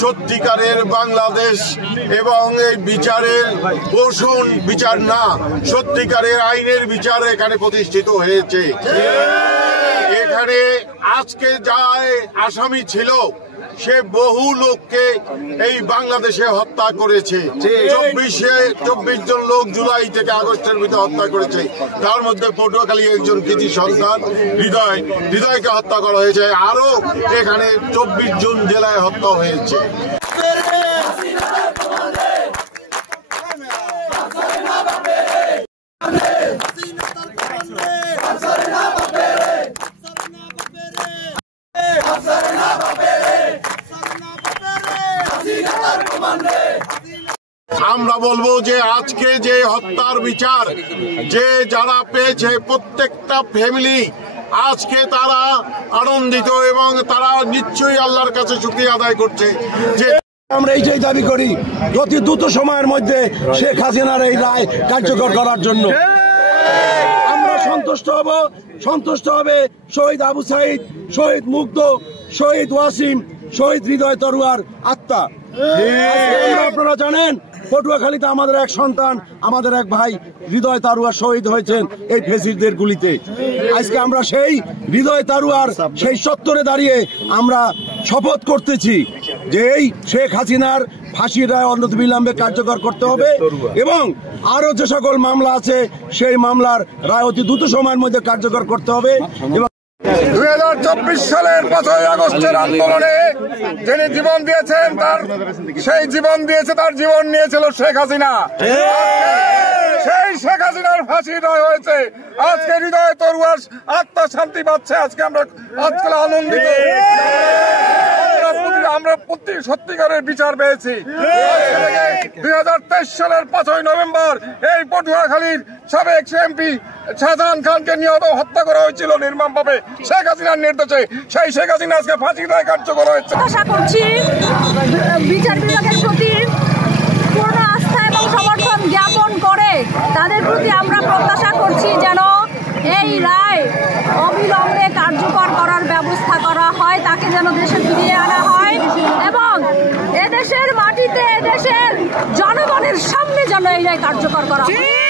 সত্যিকারের বাংলাদেশ এবং এই বিচারের পোষণ বিচার না, সত্যিকারের আইনের বিচার এখানে প্রতিষ্ঠিত হয়েছে। এখানে আজকে যাই আসামি ছিল সে বহু লোককে এই বাংলাদেশে হত্যা করেছে। 24 জন লোক জুলাই থেকে আগস্টের ভিতরে হত্যা করেছে। তার মধ্যে পটুয়াখালী একজন কৃতি সন্তান হৃদয়কে হত্যা করা হয়েছে। আরো এখানে 24 জন জেলায় হত্যা হয়েছে। আমরা বলবো যে আজকে যে হত্যার বিচার যে যারা পেয়েছে প্রত্যেকটা ফ্যামিলি আজকে তারা আনন্দিত এবং তারা নিশ্চয়ই আল্লাহর কাছে শুকরিয়া আদায় করছে। যে আমরা এইটাই দাবি করি অতি দ্রুত সময়ের মধ্যে শেখ হাসিনার এই রায় কার্যকর করার জন্য আমরা সন্তুষ্ট হবে শহীদ আবু সাইদ, শহীদ মুগ্ধ, শহীদ ওয়াসিম, শহীদ হৃদয় তরুয়ার আত্মা। আপনারা জানেন পটুয়াখালীতে আমাদের এক সন্তান, আমাদের এক ভাই হৃদয় তারুয়ার শহীদ হয়েছেন এই ফ্যাসিস্টদের গুলিতে। আজকে আমরা সেই হৃদয় তারুয়ার সেই চত্বরে দাঁড়িয়ে আমরা শপথ করতেছি যে এই শেখ হাসিনার ফাঁসির রায় অনতিবিলম্বে কার্যকর করতে হবে এবং আরো যে সকল মামলা আছে সেই মামলার রায় অতি দ্রুত সময়ের মধ্যে কার্যকর করতে হবে। এবং 2024 সালের 5 আগস্টের আন্দোলনে যিনি জীবন দিয়েছেন তার জীবন নিয়েছিল শেখ হাসিনা। সেই শেখ হাসিনার ফাঁসি রায় হয়েছে। আজকে হৃদয় তরুয়ার আত্মা শান্তি পাচ্ছে। আজকে আমরা আনন্দিত, আমরা সত্যিকারের বিচার পেয়েছি। 2023 সালের 5 নভেম্বর এই পটুয়াখালীর সাবেক এমপি শাহজাহান খানকে নিহত হত্যা করা হয়েছিল নির্মমভাবে শেখ হাসিনার নির্দেশে। সেই শেখ হাসিনা আজকে ফাঁসির রায় কার্যকর হয়েছে। আশা করছি বিচার বিভাগের প্রতি পূর্ণ আস্থা এবং সমর্থন জ্ঞাপন করে তাদের প্রতি আমরা প্রত্যাশা করছি যেন এই রায় অবিলম্বে কার্যকর করার ব্যবস্থা করা হয়, তাকে যেন দেশে ফিরিয়ে আনা হয় এবং এদেশের মাটিতে এদেশের জনগণের সামনে যেন এই রায় কার্যকর করা হয়।